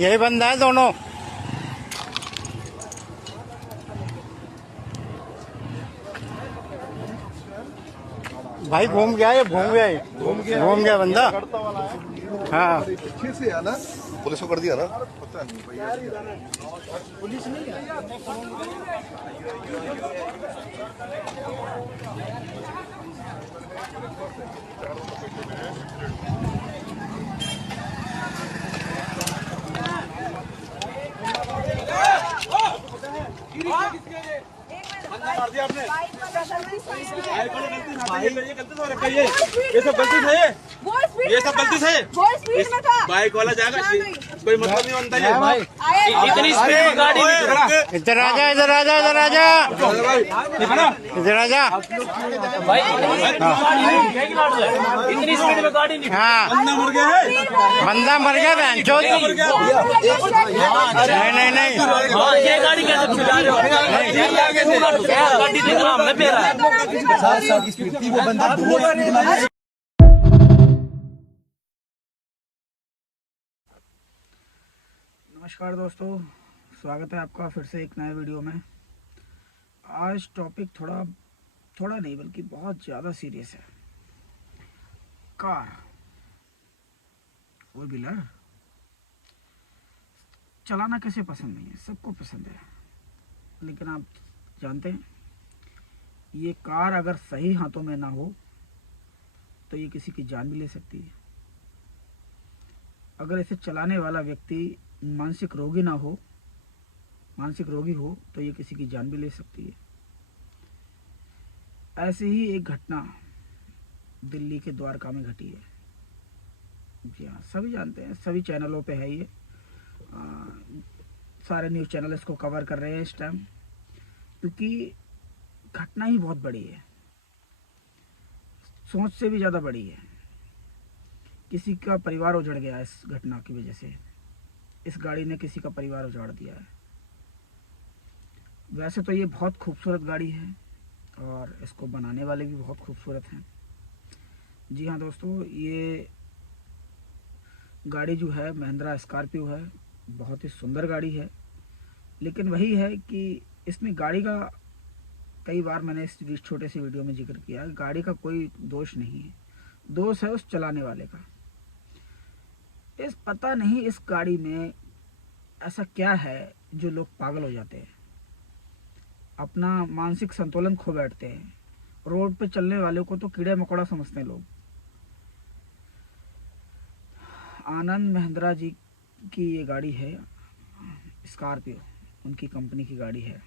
यही बंदा है दोनों। भाई घूम गया, ये घूम गया बंदा। हाँ पीछे से है ना, पुलिस को कर दिया ना, पता नहीं भैया। पुलिस नहीं है। मार दिया आपने। ये सब गलती से, ये सब गलती से बाइक वाला जाएगा, कोई मतलब नहीं बनता ये भाई। इतनी स्पीड में गाड़ी इधर आजा, इधर आजा, इधर आजा, इधर आजा भाई, इतनी स्पीड में गाड़ी नहीं। हाँ बंदा मर गया है, बंदा मर गया बहन चोद। नहीं नहीं नहीं, ये गाड़ी कैसे चला रहे हो? गाड़ी देख रहा हमने पे रहा है। 60 की स्पीड थी, वो बंदा नमस्कार दोस्तों, स्वागत है आपका फिर से एक नए वीडियो में। आज टॉपिक थोड़ा नहीं बल्कि बहुत ज़्यादा सीरियस है। कार फोर व्हीलर चलाना कैसे पसंद नहीं है, सबको पसंद है। लेकिन आप जानते हैं, ये कार अगर सही हाथों में ना हो तो ये किसी की जान भी ले सकती है। अगर इसे चलाने वाला व्यक्ति मानसिक रोगी हो तो ये किसी की जान भी ले सकती है। ऐसी ही एक घटना दिल्ली के द्वारका में घटी है। जी हाँ, सभी जानते हैं, सभी चैनलों पे है ये। सारे न्यूज़ चैनल इसको कवर कर रहे हैं इस टाइम, क्योंकि घटना ही बहुत बड़ी है, सोच से भी ज़्यादा बड़ी है। किसी का परिवार उजड़ गया इस घटना की वजह से। इस गाड़ी ने किसी का परिवार उजाड़ दिया है। वैसे तो ये बहुत खूबसूरत गाड़ी है और इसको बनाने वाले भी बहुत खूबसूरत हैं। जी हाँ दोस्तों, ये गाड़ी जो है महिंद्रा स्कॉर्पियो है। बहुत ही सुंदर गाड़ी है। लेकिन वही है कि इसमें गाड़ी का, कई बार मैंने इस छोटे से वीडियो में जिक्र किया, गाड़ी का कोई दोष नहीं है, दोष है उस चलाने वाले का। पता नहीं इस गाड़ी में ऐसा क्या है जो लोग पागल हो जाते हैं, अपना मानसिक संतुलन खो बैठते हैं। रोड पे चलने वाले को तो कीड़े मकोड़ा समझते हैं लोग। आनंद महिंद्रा जी की ये गाड़ी है, स्कॉर्पियो, उनकी कंपनी की गाड़ी है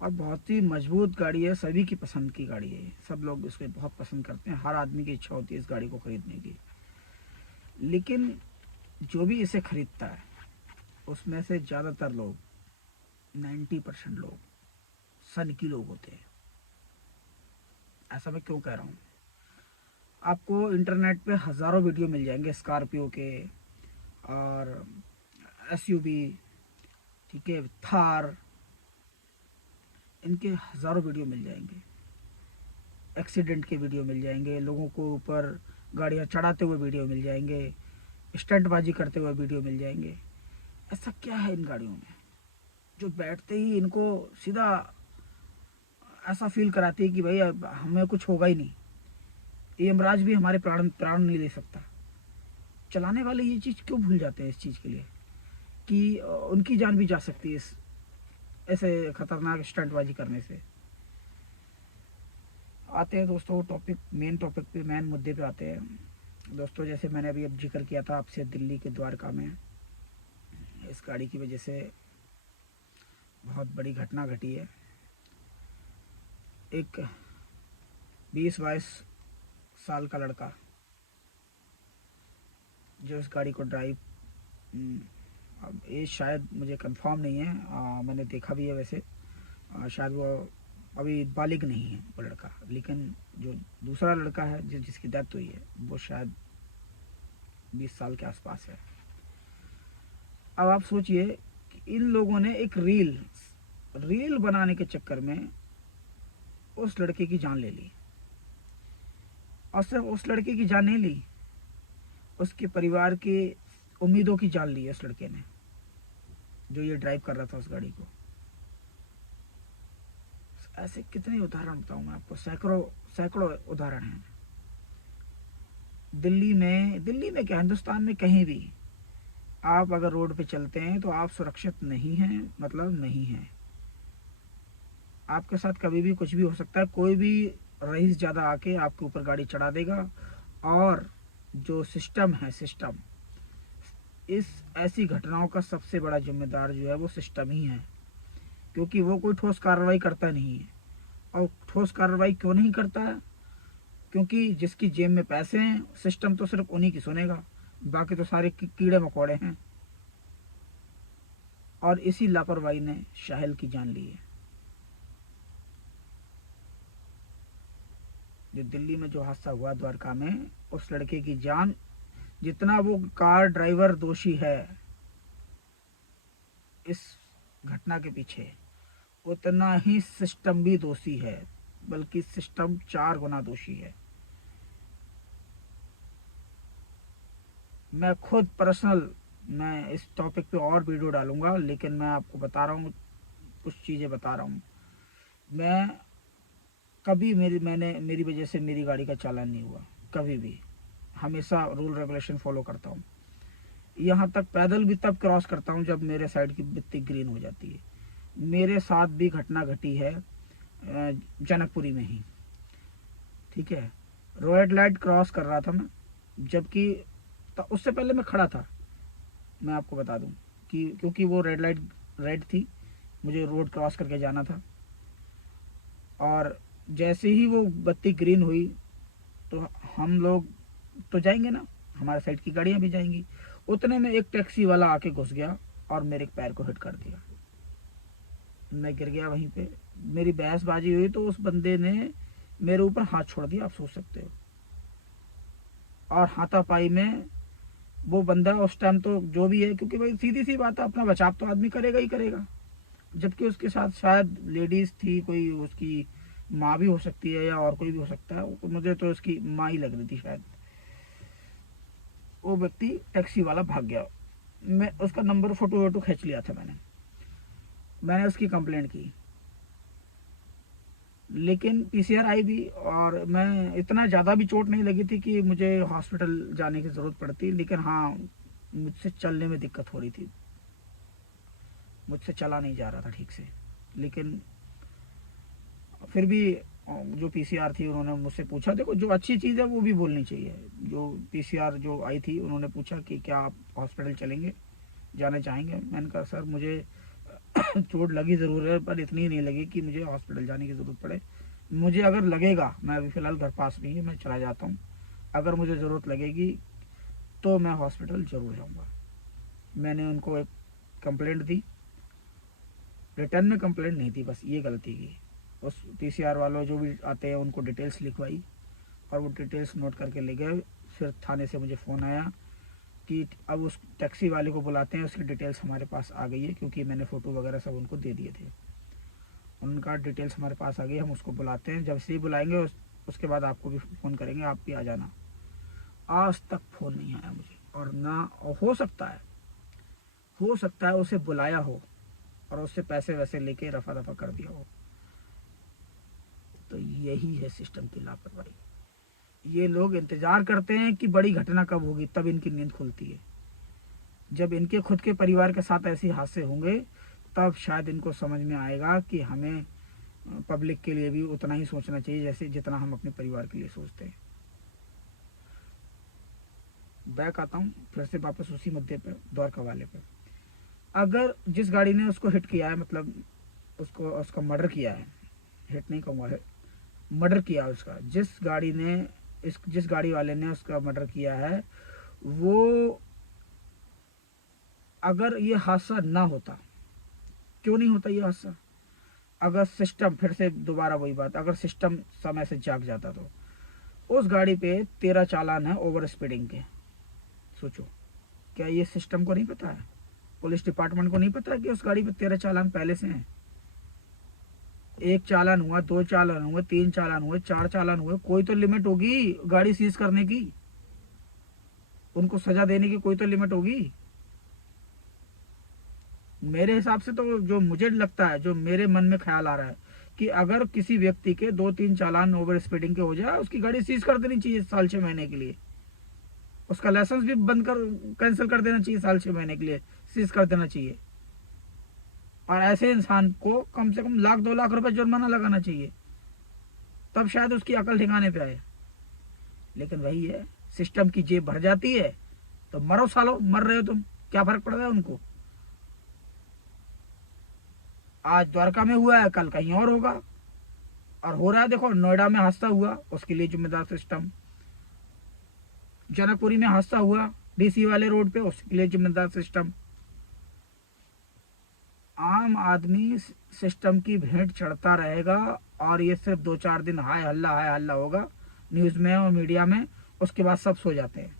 और बहुत ही मजबूत गाड़ी है। सभी की पसंद की गाड़ी है, सब लोग इसको बहुत पसंद करते हैं। हर आदमी की इच्छा होती है इस गाड़ी को खरीदने की। लेकिन जो भी इसे खरीदता है उसमें से ज़्यादातर लोग, 90% लोग सनकी लोग होते हैं। ऐसा मैं क्यों कह रहा हूँ? आपको इंटरनेट पे हज़ारों वीडियो मिल जाएंगे स्कॉर्पियो के और एसयूवी, ठीक है, थार, इनके हज़ारों वीडियो मिल जाएंगे। एक्सीडेंट के वीडियो मिल जाएंगे, लोगों को ऊपर गाड़ियाँ चढ़ाते हुए वीडियो मिल जाएंगे, स्टंटबाजी करते हुए वीडियो मिल जाएंगे। ऐसा क्या है इन गाड़ियों में जो बैठते ही इनको सीधा ऐसा फील कराती है कि भाई अब हमें कुछ होगा ही नहीं, ये यमराज भी हमारे प्राण नहीं ले सकता। चलाने वाले ये चीज़ क्यों भूल जाते हैं इस चीज़ के लिए कि उनकी जान भी जा सकती है इस ऐसे खतरनाक स्टंटबाजी करने से। आते हैं दोस्तों मेन टॉपिक पे, मेन मुद्दे पे आते हैं दोस्तों। जैसे मैंने अभी जिक्र किया था आपसे, दिल्ली के द्वारका में इस गाड़ी की वजह से बहुत बड़ी घटना घटी है। एक 20-22 साल का लड़का जो इस गाड़ी को ड्राइव, अब ये शायद मुझे कंफर्म नहीं है, मैंने देखा भी है वैसे, शायद वो अभी बालिग नहीं है वो लड़का। लेकिन जो दूसरा लड़का है जिसकी डेथ हुई है वो शायद 20 साल के आसपास है। अब आप सोचिए कि इन लोगों ने एक रील बनाने के चक्कर में उस लड़के की जान ले ली। और सिर्फ उस लड़के की जान नहीं ली, उसके परिवार के उम्मीदों की जान ली है उस लड़के ने जो ये ड्राइव कर रहा था उस गाड़ी को। ऐसे कितने उदाहरण बताऊं मैं आपको, सैकड़ों सैकड़ों उदाहरण हैं। दिल्ली में क्या, हिंदुस्तान में कहीं भी आप अगर रोड पे चलते हैं तो आप सुरक्षित नहीं हैं, मतलब नहीं हैं। आपके साथ कभी भी कुछ भी हो सकता है, कोई भी रईस ज़्यादा आके आपके ऊपर गाड़ी चढ़ा देगा। और जो सिस्टम है, सिस्टम इस ऐसी घटनाओं का सबसे बड़ा जिम्मेदार जो है वो सिस्टम ही है, क्योंकि वो कोई ठोस कार्रवाई करता नहीं है। और ठोस कार्रवाई क्यों नहीं करता है? क्योंकि जिसकी जेब में पैसे हैं, सिस्टम तो सिर्फ उन्हीं की सुनेगा, बाकी तो सारे कीड़े मकोड़े हैं। और इसी लापरवाही ने शाहिल की जान ली है। जो दिल्ली में जो हादसा हुआ द्वारका में, उस लड़के की जान, जितना वो कार ड्राइवर दोषी है इस घटना के पीछे, उतना ही सिस्टम भी दोषी है, बल्कि सिस्टम 4 गुना दोषी है। मैं खुद पर्सनल, मैं इस टॉपिक पे और वीडियो डालूंगा, लेकिन मैं आपको बता रहा हूँ, कुछ चीज़ें बता रहा हूँ। मैं कभी मेरी वजह से मेरी गाड़ी का चालान नहीं हुआ, कभी भी। हमेशा रूल रेगुलेशन फॉलो करता हूँ। यहाँ तक पैदल भी तब क्रॉस करता हूँ जब मेरे साइड की बत्ती ग्रीन हो जाती है। मेरे साथ भी घटना घटी है जनकपुरी में ही, ठीक है। रेड लाइट क्रॉस कर रहा था मैं, जबकि उससे पहले मैं खड़ा था। मैं आपको बता दूं कि क्योंकि वो रेड लाइट रेड थी, मुझे रोड क्रॉस करके जाना था। और जैसे ही वो बत्ती ग्रीन हुई तो हम लोग तो जाएंगे ना, हमारे साइड की गाड़ियां भी जाएंगी। उतने में एक टैक्सी वाला आके घुस गया और मेरे पैर को हिट कर दिया। मैं गिर गया वहीं पे। मेरी बहसबाजी हुई तो उस बंदे ने मेरे ऊपर हाथ छोड़ दिया, आप सोच सकते हो। और हाथापाई में वो बंदा उस टाइम तो जो भी है, क्योंकि भाई सीधी सी बात है, अपना बचाव तो आदमी करेगा ही करेगा। जबकि उसके साथ शायद लेडीज थी, कोई उसकी माँ भी हो सकती है या और कोई भी हो सकता है, मुझे तो उसकी माँ ही लग रही थी शायद। वो व्यक्ति टैक्सी वाला भाग गया। मैं उसका नंबर फोटो खींच लिया था मैंने उसकी कंप्लेंट की, लेकिन पीसीआर आई भी और मैं इतना ज़्यादा भी चोट नहीं लगी थी कि मुझे हॉस्पिटल जाने की ज़रूरत पड़ती। लेकिन हाँ, मुझसे चलने में दिक्कत हो रही थी, मुझसे चला नहीं जा रहा था ठीक से। लेकिन फिर भी जो पीसीआर थी उन्होंने मुझसे पूछा, देखो जो अच्छी चीज़ है वो भी बोलनी चाहिए। जो पीसीआर जो आई थी उन्होंने पूछा कि क्या आप हॉस्पिटल चलेंगे, जाना चाहेंगे। मैंने कहा सर मुझे चोट लगी ज़रूर है, पर इतनी नहीं लगी कि मुझे हॉस्पिटल जाने की ज़रूरत पड़े। मुझे अगर लगेगा, मैं अभी फ़िलहाल घर पास नहीं है, मैं चला जाता हूँ। अगर मुझे ज़रूरत लगेगी तो मैं हॉस्पिटल ज़रूर जाऊँगा। मैंने उनको एक कंप्लेंट दी, रिटर्न में कंप्लेंट नहीं थी, बस ये गलती की। उस पीसीआर वालों जो भी आते हैं उनको डिटेल्स लिखवाई और वो डिटेल्स नोट करके ले गए। फिर थाने से मुझे फ़ोन आया कि अब उस टैक्सी वाले को बुलाते हैं, उसकी डिटेल्स हमारे पास आ गई है, क्योंकि मैंने फ़ोटो वगैरह सब उनको दे दिए थे। उनका डिटेल्स हमारे पास आ गई, हम उसको बुलाते हैं। जब से ही बुलाएंगे उसके बाद आपको भी फ़ोन करेंगे, आप भी आ जाना। आज तक फ़ोन नहीं आया मुझे, और ना हो सकता है उसे बुलाया हो और उससे पैसे वैसे लेके रफा दफा कर दिया हो। तो यही है सिस्टम की लापरवाही। ये लोग इंतजार करते हैं कि बड़ी घटना कब होगी, तब इनकी नींद खुलती है। जब इनके खुद के परिवार के साथ ऐसे हादसे होंगे तब शायद इनको समझ में आएगा कि हमें पब्लिक के लिए भी उतना ही सोचना चाहिए जैसे जितना हम अपने परिवार के लिए सोचते हैं। बैक आता हूँ फिर से वापस उसी मुद्दे पे, द्वारका वाले पे। अगर जिस गाड़ी ने उसको हिट किया है, मतलब उसका मर्डर किया है, हिट नहीं कहूँगा, मर्डर किया उसका, जिस गाड़ी वाले ने उसका मर्डर किया है, वो अगर ये हादसा ना होता, क्यों नहीं होता ये हादसा? अगर सिस्टम, फिर से दोबारा वही बात, अगर सिस्टम समय से जाग जाता तो उस गाड़ी पे 13 चालान है ओवर स्पीडिंग के। सोचो, क्या ये सिस्टम को नहीं पता है? पुलिस डिपार्टमेंट को नहीं पता है कि उस गाड़ी पे 13 चालान पहले से हैं? 1 चालान हुआ, 2 चालान हुए, 3 चालान हुए, 4 चालान हुए, कोई तो लिमिट होगी गाड़ी सीज करने की। उनको सजा देने की कोई तो लिमिट होगी। मेरे हिसाब से तो जो मुझे लगता है, जो मेरे मन में ख्याल आ रहा है कि अगर किसी व्यक्ति के 2-3 चालान ओवर स्पीडिंग के हो जाए, उसकी गाड़ी सीज कर देनी चाहिए साल 6 महीने के लिए। उसका लाइसेंस भी कैंसिल कर देना चाहिए, साल 6 महीने के लिए सीज कर देना चाहिए। और ऐसे इंसान को कम से कम 1-2 लाख रुपए जुर्माना लगाना चाहिए, तब शायद उसकी अकल ठिकाने पे आए। लेकिन वही है, सिस्टम की जेब भर जाती है तो मरो सालो, मर रहे हो तुम, क्या फर्क पड़ रहा है उनको। आज द्वारका में हुआ है, कल कहीं और होगा। और हो रहा है देखो, नोएडा में हादसा हुआ, उसके लिए जिम्मेदार सिस्टम। जनकपुरी में हादसा हुआ डीसी वाले रोड पे, उसके लिए जिम्मेदार सिस्टम। आम आदमी सिस्टम की भेंट चढ़ता रहेगा और ये सिर्फ 2-4 दिन हाय हल्ला होगा न्यूज में और मीडिया में, उसके बाद सब सो जाते हैं,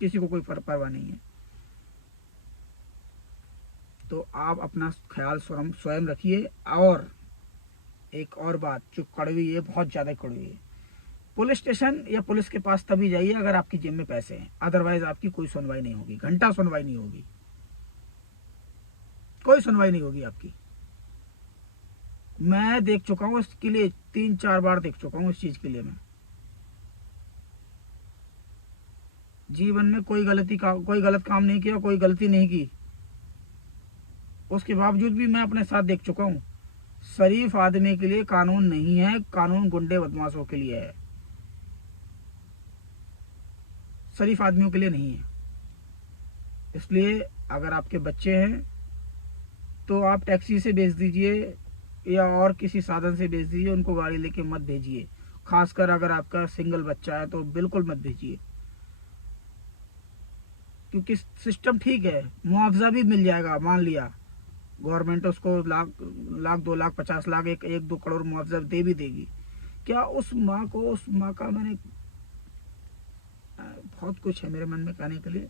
किसी को कोई परवाह नहीं है। तो आप अपना ख्याल स्वयं रखिए। और एक और बात जो कड़वी है, बहुत ज्यादा कड़वी है, पुलिस स्टेशन या पुलिस के पास तभी जाइए अगर आपकी जेब में पैसे हैं, अदरवाइज आपकी कोई सुनवाई नहीं होगी, घंटा सुनवाई नहीं होगी, कोई सुनवाई नहीं होगी आपकी। मैं देख चुका हूं इसके लिए, 3-4 बार देख चुका हूं इस चीज के लिए। मैं जीवन में कोई गलत काम नहीं किया, कोई गलती नहीं की, उसके बावजूद भी मैं अपने साथ देख चुका हूं। शरीफ आदमी के लिए कानून नहीं है, कानून गुंडे बदमाशों के लिए है, शरीफ आदमियों के लिए नहीं है। इसलिए अगर आपके बच्चे हैं तो आप टैक्सी से भेज दीजिए या और किसी साधन से भेज दीजिए, उनको गाड़ी लेके मत भेजिए। खासकर अगर आपका सिंगल बच्चा है तो बिल्कुल मत भेजिए, क्योंकि सिस्टम ठीक है, मुआवजा भी मिल जाएगा। मान लिया गवर्नमेंट उसको लाख 2 लाख 50 लाख 1-2 करोड़ मुआवजा दे भी देगी, क्या उस माँ का मैंने बहुत कुछ है मेरे मन में कहने के लिए।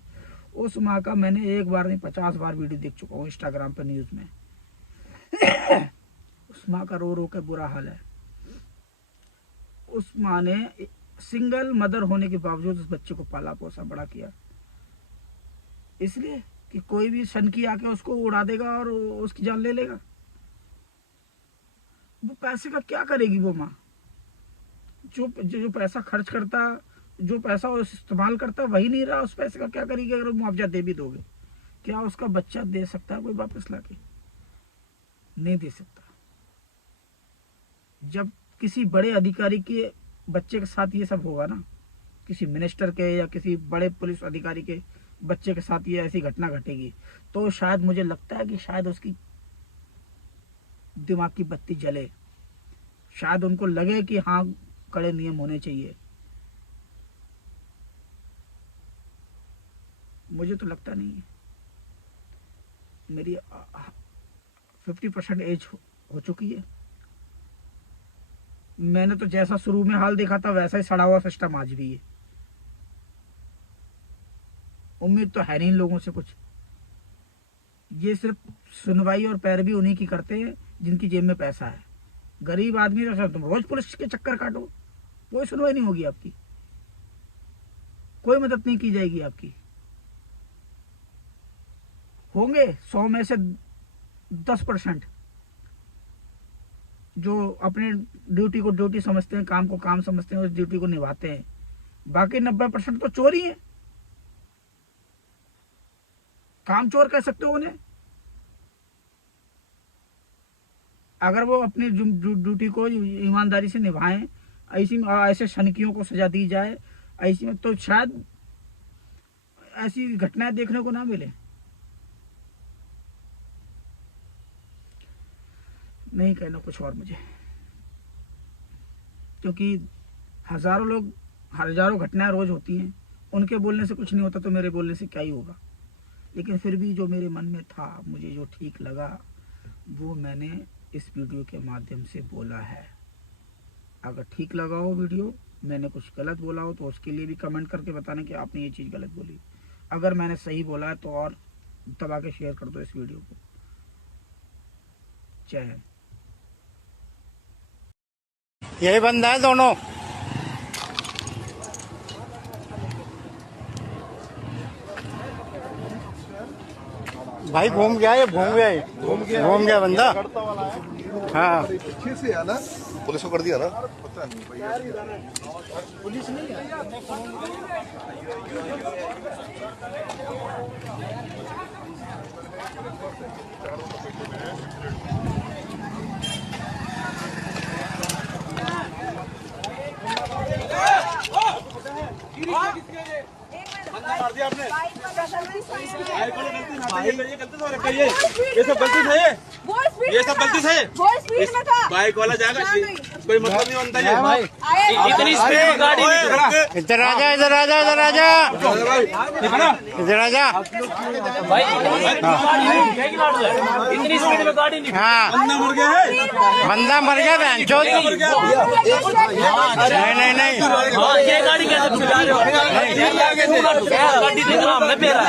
उस माँ का मैंने 1 बार नहीं 50 बार वीडियो देख चुका हूँ इंस्टाग्राम पर, न्यूज में। उस माँ का रो रो के बुरा हाल है। उस माँ ने सिंगल मदर होने के बावजूद उस बच्चे को पाला पोसा बड़ा किया, इसलिए कि कोई भी सनकी आके उसको उड़ा देगा और उसकी जान ले लेगा। वो पैसे का क्या करेगी वो माँ? जो पैसा खर्च करता, जो पैसा इस्तेमाल करता, वही नहीं रहा, उस पैसे का क्या करेगी? अगर मुआवजा दे भी दोगे, क्या उसका बच्चा दे सकता है कोई वापस लाके? नहीं दे सकता। जब किसी बड़े अधिकारी के बच्चे के साथ ये सब होगा ना, किसी मिनिस्टर के या किसी बड़े पुलिस अधिकारी के बच्चे के साथ ये ऐसी घटना घटेगी, तो शायद मुझे लगता है कि शायद उसकी दिमाग की बत्ती जले, शायद उनको लगे कि हाँ कड़े नियम होने चाहिए। मुझे तो लगता नहीं है। मेरी 50% एज हो चुकी है। मैंने तो जैसा शुरू में हाल देखा था वैसा ही सड़ा हुआ सिस्टम आज भी है। उम्मीद तो है नहीं इन लोगों से कुछ। ये सिर्फ सुनवाई और पैरवी उन्हीं की करते हैं जिनकी जेब में पैसा है। गरीब आदमी तो तुम रोज पुलिस के चक्कर काटो, कोई सुनवाई नहीं होगी आपकी, कोई मदद नहीं की जाएगी आपकी। होंगे 100 में से 10% जो अपने ड्यूटी को ड्यूटी समझते हैं, काम को काम समझते हैं, उस ड्यूटी को निभाते हैं। बाकी 90% तो चोर ही है। काम चोर कह सकते हो उन्हें। अगर वो अपनी ड्यूटी को ईमानदारी से निभाएं, ऐसे सनकियों को सजा दी जाए ऐसी में, तो शायद ऐसी घटनाएं देखने को ना मिले। नहीं कहना कुछ और मुझे, क्योंकि हजारों घटनाएं रोज होती हैं। उनके बोलने से कुछ नहीं होता तो मेरे बोलने से क्या ही होगा। लेकिन फिर भी जो मेरे मन में था, मुझे जो ठीक लगा, वो मैंने इस वीडियो के माध्यम से बोला है। अगर ठीक लगा हो वीडियो, मैंने कुछ गलत बोला हो, तो उसके लिए भी कमेंट करके बताना कि आपने ये चीज़ गलत बोली। अगर मैंने सही बोला है तो और दबा के शेयर कर दो इस वीडियो को। जय हिंद। यही बंदा है दोनों। भाई घूम गया ये, घूम गया बंदा। हाँ पीछे से है ना, पुलिस को कर दिया ना, पता नहीं भैया। पुलिस नहीं है। मार दिया आपने। ये सब गलती से है, ये सब गलती से है। बाइक वाला जाएगा, कोई मतलब नहीं बनता ये। इतनी स्पीड में गाड़ी इधर आजा, इधर आजा, इधर आजा, इधर आजा। इतनी स्पीड में गाड़ी नहीं। हाँ बंदा मर गया है, बंदा मर गया बहन चोद। नहीं नहीं ये गाड़ी कैसे चला रहे हो? गाड़ी देख रहा हमने पेरा।